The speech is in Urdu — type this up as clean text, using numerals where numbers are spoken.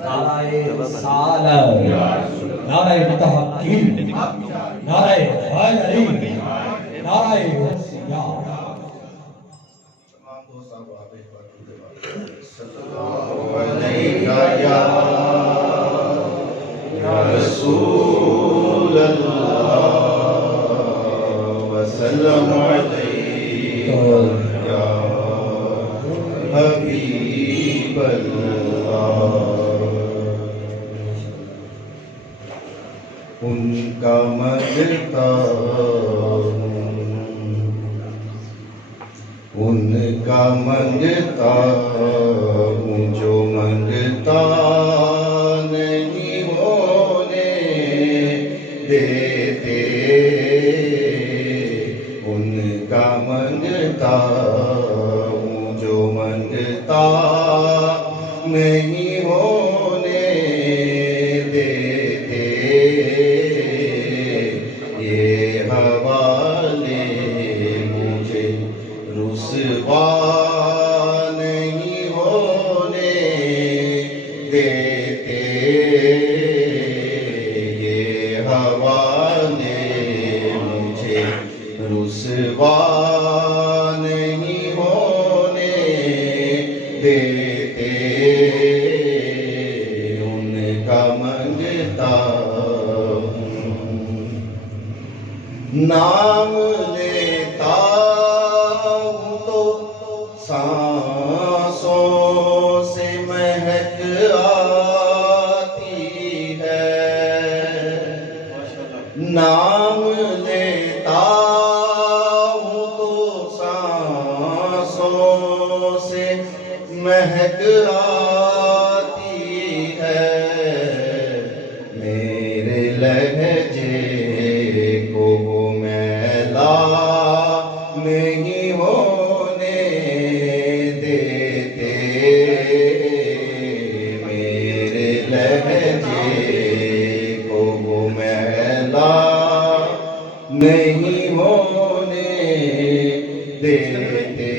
نعرہ رسالت، نعرہ متحقین، نعرہ حیدری، نعرہ حسیہ۔ یا رسول اللہ وسلم علیک یا حبیب اللہ۔ ان کا منگتا ہوں، ان کا منگتا ہوں، جو منگتا نہیں ہونے دیتے، ان کا منگتا ہوں، جو منگتا نہیں ہونے دیتے، یہ حوالے مجھے رسوا نہیں ہونے دیتے، یہ حوالے مجھے رسوا نہیں ہونے دیتے، ان کا منگتا ہوں، نام لیتا ہوں تو سانسوں سے مہک آتی ہے، نام لیتا ہوں تو سانسوں سے مہک آتی ہے، میرے لہجے کو وہ میلا نہیں ہونے دیتے، میرے لہجے کو وہ میلا نہیں ہونے دیتے،